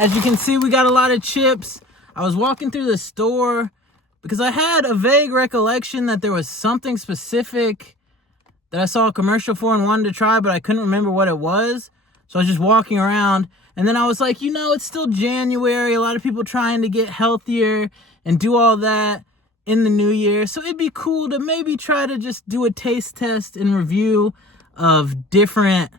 As you can see, we got a lot of chips. I was walking through the store because I had a vague recollection that there was something specific that I saw a commercial for and wanted to try, but I couldn't remember what it was. So I was just walking around, and then I was like, you know, it's still January. A lot of people trying to get healthier and do all that in the new year. So it'd be cool to maybe try to just do a taste test and review of different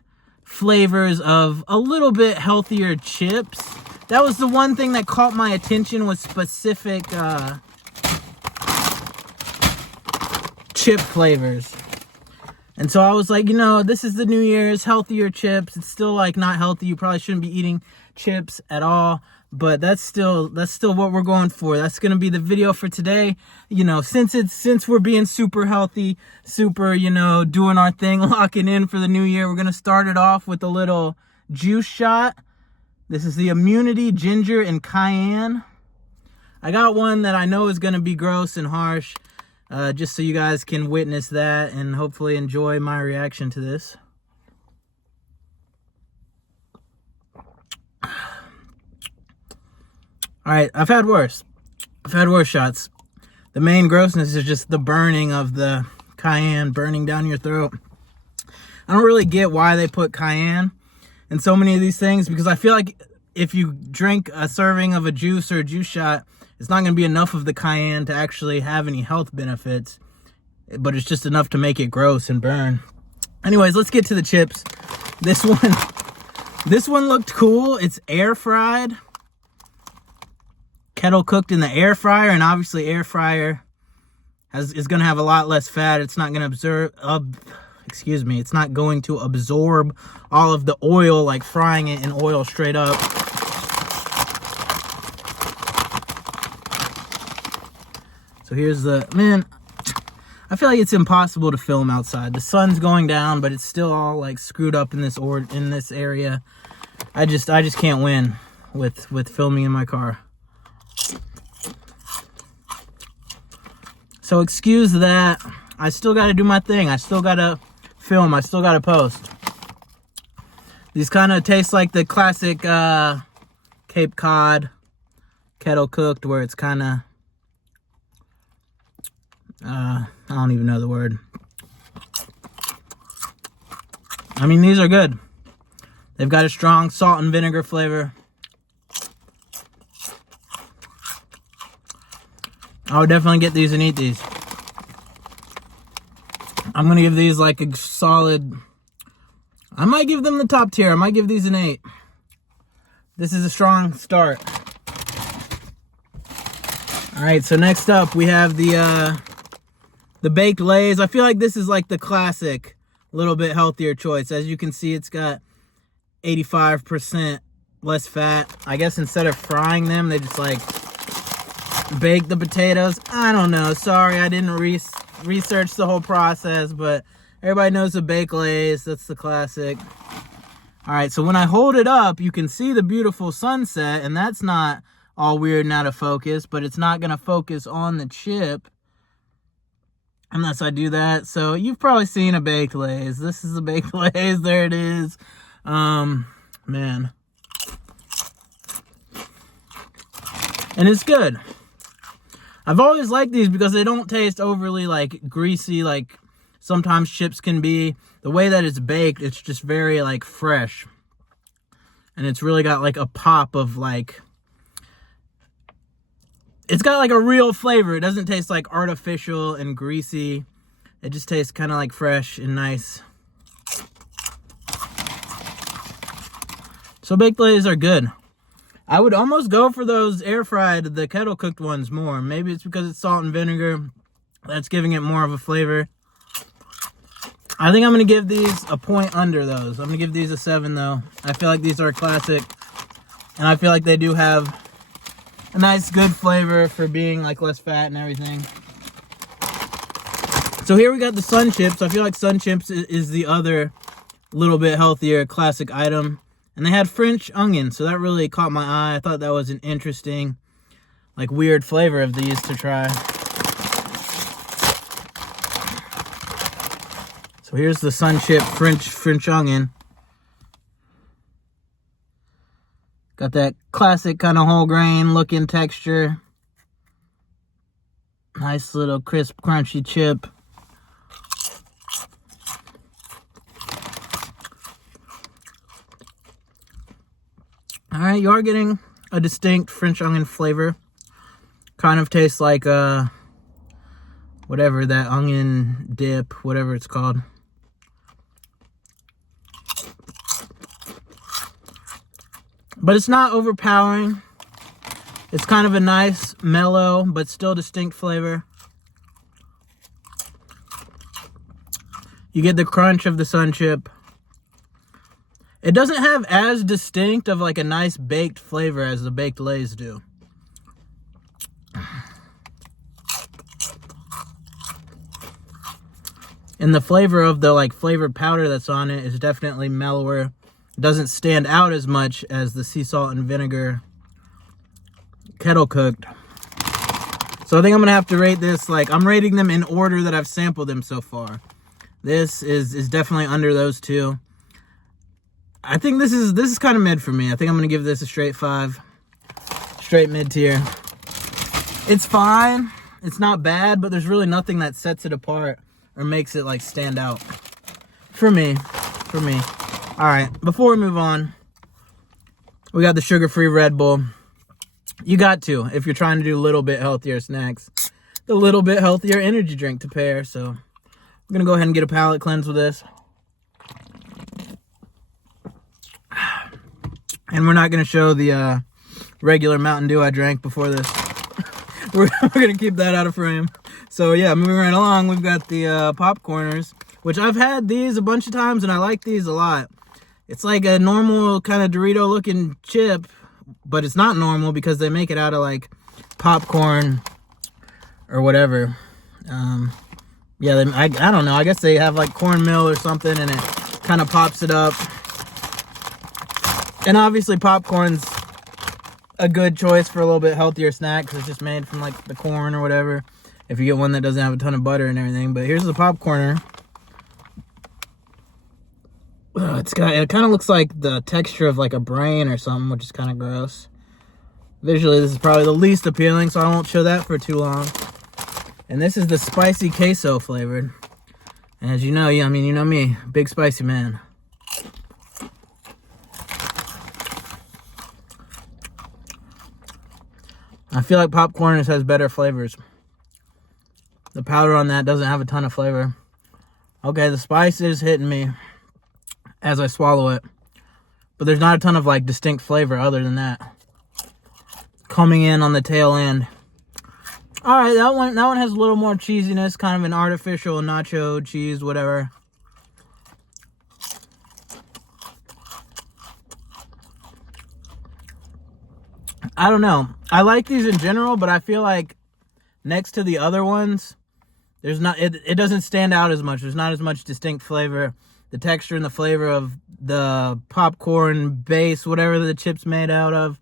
flavors of a little bit healthier chips. That was the one thing that caught my attention, was specific chip flavors. And so I was like, you know, this is the New Year's, healthier chips. It's still like not healthy. You probably shouldn't be eating chips at all. But that's still what we're going for. That's gonna be the video for today. You know, since we're being super healthy, super, you know, doing our thing, locking in for the new year, we're gonna start it off with a little juice shot. This is the Immunity Ginger and Cayenne. I got one that I know is gonna be gross and harsh, just so you guys can witness that and hopefully enjoy my reaction to this. All right, I've had worse shots. The main grossness is just the burning of the cayenne, burning down your throat. I don't really get why they put cayenne in so many of these things, because I feel like if you drink a serving of a juice or a juice shot, it's not going to be enough of the cayenne to actually have any health benefits, but it's just enough to make it gross and burn. Anyways, let's get to the chips. This one looked cool. It's air fried. Kettle cooked in the air fryer, and obviously air fryer is going to have a lot less fat. It's not going to it's not going to absorb all of the oil like frying it in oil straight up. So here's man, I feel like it's impossible to film outside. The sun's going down, but it's still all like screwed up in this area. I just can't win with filming in my car. So excuse that. I still got to do my thing. I still got to film. I still got to post. These kind of taste like the classic Cape Cod kettle cooked, where it's kind of, I don't even know the word. I mean, these are good. They've got a strong salt and vinegar flavor. I would definitely get these and eat these. I'm going to give these like a solid, I might give them the top tier. I might give these an 8. This is a strong start. All right, so next up we have the baked Lay's. I feel like this is like the classic, little bit healthier choice. As you can see, it's got 85% less fat. I guess instead of frying them, they just like bake the potatoes. I don't know. Sorry, I didn't research the whole process, but everybody knows the baked Lay's. That's the classic. All right, so when I hold it up, you can see the beautiful sunset, and that's not all weird and out of focus, but it's not going to focus on the chip unless I do that. So you've probably seen a baked Lay's. This is a baked Lay's. There it is. Man. And it's good. I've always liked these because they don't taste overly like greasy like sometimes chips can be. The way that it's baked, it's just very like fresh. And it's really got like a pop of like, it's got like a real flavor. It doesn't taste like artificial and greasy. It just tastes kind of like fresh and nice. So baked Lay's are good. I would almost go for those air fried, the kettle cooked ones more. Maybe it's because it's salt and vinegar that's giving it more of a flavor. I think I'm going to give these a point under those. I'm going to give these a 7 though. I feel like these are a classic, and I feel like they do have a nice good flavor for being like less fat and everything. So here we got the Sun Chips. I feel like Sun Chips is the other little bit healthier classic item. And they had French onion, so that really caught my eye. I thought that was an interesting, like, weird flavor of these to try. So here's the Sun Chip French onion. Got that classic kind of whole grain looking texture. Nice little crisp, crunchy chip. All right, you are getting a distinct French onion flavor. Kind of tastes like whatever that onion dip, whatever it's called. But it's not overpowering. It's kind of a nice, mellow, but still distinct flavor. You get the crunch of the sun chip. It doesn't have as distinct of like a nice baked flavor as the baked Lays do. And the flavor of the like flavored powder that's on it is definitely mellower. It doesn't stand out as much as the sea salt and vinegar kettle cooked. So I think I'm gonna have to rate this, like I'm rating them in order that I've sampled them so far. This is definitely under those two. I think this is kind of mid for me. I think I'm gonna give this a straight 5. Straight mid tier. It's fine. It's not bad, but there's really nothing that sets it apart or makes it like stand out. For me. All right, before we move on, we got the sugar-free Red Bull. You got to, if you're trying to do a little bit healthier snacks, the little bit healthier energy drink to pair. So I'm gonna go ahead and get a palate cleanse with this. And we're not gonna show the regular Mountain Dew I drank before this. we're gonna keep that out of frame. So yeah, moving right along, we've got the popcorners, which I've had these a bunch of times and I like these a lot. It's like a normal kind of Dorito looking chip, but it's not normal because they make it out of like popcorn or whatever. Yeah, I don't know. I guess they have like cornmeal or something and it kind of pops it up. And obviously popcorn's a good choice for a little bit healthier snack because it's just made from like the corn or whatever. If you get one that doesn't have a ton of butter and everything. But here's the popcorner. It kind of looks like the texture of like a brain or something, which is kind of gross. Visually, this is probably the least appealing, so I won't show that for too long. And this is the spicy queso flavored. And as you know, I mean, you know me, big spicy man. I feel like Popcorners has better flavors. The powder on that doesn't have a ton of flavor. Okay, the spice is hitting me as I swallow it, but there's not a ton of like distinct flavor other than that coming in on the tail end. All right, that one has a little more cheesiness, kind of an artificial nacho cheese, whatever. I don't know. I like these in general, but I feel like next to the other ones, there's not, it doesn't stand out as much. There's not as much distinct flavor. The texture and the flavor of the popcorn base, whatever the chip's made out of,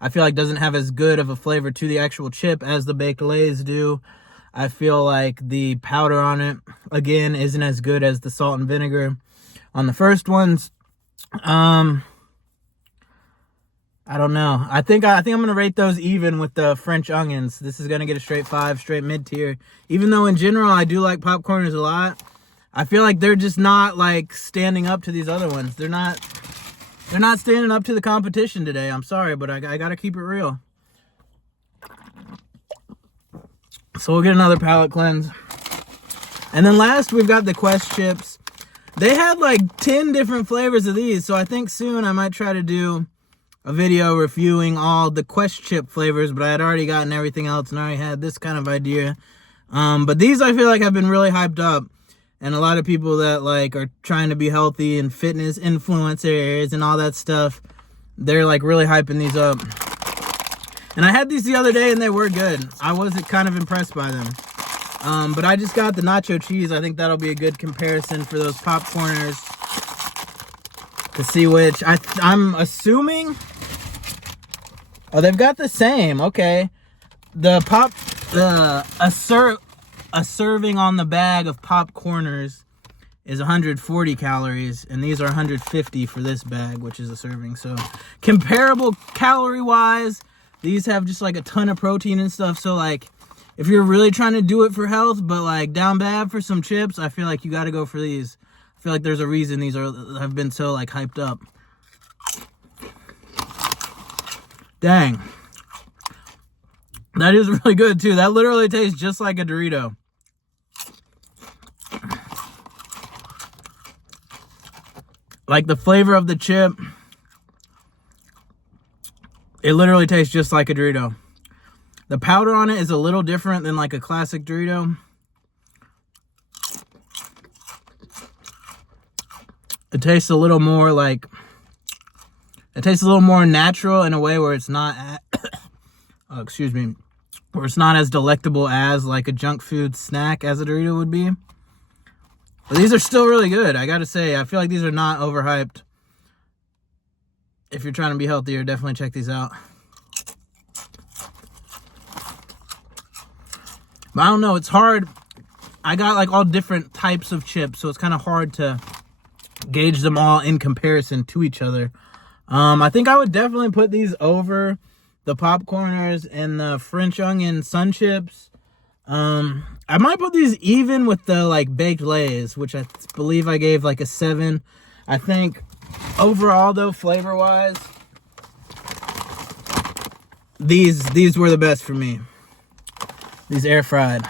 I feel like doesn't have as good of a flavor to the actual chip as the baked Lays do. I feel like the powder on it, again, isn't as good as the salt and vinegar on the first ones. I don't know. I think I'm gonna rate those even with the French onions. This is gonna get a straight 5, straight mid tier. Even though in general I do like Popcorners a lot, I feel like they're just not like standing up to these other ones. They're not standing up to the competition today. I'm sorry, but I gotta keep it real. So we'll get another palate cleanse. And then last we've got the Quest chips. They had like 10 different flavors of these, so I think soon I might try to do a video reviewing all the Quest chip flavors, but I had already gotten everything else and I already had this kind of idea. But these I feel like have been really hyped up, and a lot of people that like are trying to be healthy and fitness influencers and all that stuff, they're like really hyping these up. And I had these the other day and they were good. I was kind of impressed by them. But I just got the nacho cheese. I think that'll be a good comparison for those Popcorners to see which I'm assuming. Oh, they've got the same. Okay. A serving on the bag of Popcorners is 140 calories, and these are 150 for this bag, which is a serving. So comparable calorie wise, these have just like a ton of protein and stuff. So like if you're really trying to do it for health but like down bad for some chips, I feel like you got to go for these. I feel like there's a reason these have been so like hyped up. Dang, that is really good too. That literally tastes just like a Dorito. Like the flavor of the chip, it literally tastes just like a Dorito. The powder on it is a little different than like a classic Dorito. It tastes a little more like, it tastes a little more natural in a way where it's not, excuse me, where it's not as delectable as like a junk food snack as a Dorito would be. But these are still really good, I gotta say. I feel like these are not overhyped. If you're trying to be healthier, definitely check these out. But I don't know, it's hard. I got like all different types of chips, so it's kind of hard to gauge them all in comparison to each other. I think I would definitely put these over the Popcorners and the French onion sun chips. I might put these even with the like baked Lays, which I believe I gave like a 7. I think overall though, flavor wise, these were the best for me. These air fried,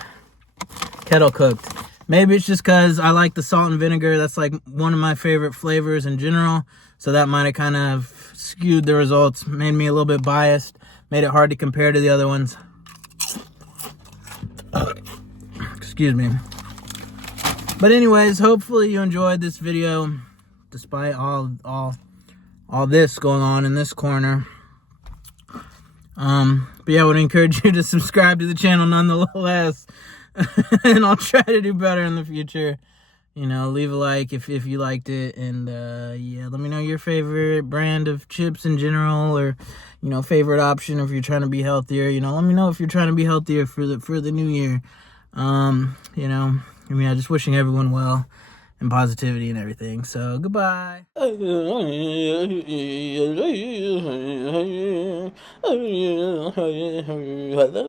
kettle cooked. Maybe it's just because I like the salt and vinegar. That's like one of my favorite flavors in general. So that might have kind of skewed the results, made me a little bit biased, made it hard to compare to the other ones. Excuse me. But anyways, hopefully you enjoyed this video despite all this going on in this corner. But yeah, I would encourage you to subscribe to the channel nonetheless. And I'll try to do better in the future. You know, leave a like if you liked it, and yeah, let me know your favorite brand of chips in general, or you know, favorite option if you're trying to be healthier. You know, let me know if you're trying to be healthier for the new year. You know, I mean, I'm just wishing everyone well and positivity and everything. So goodbye.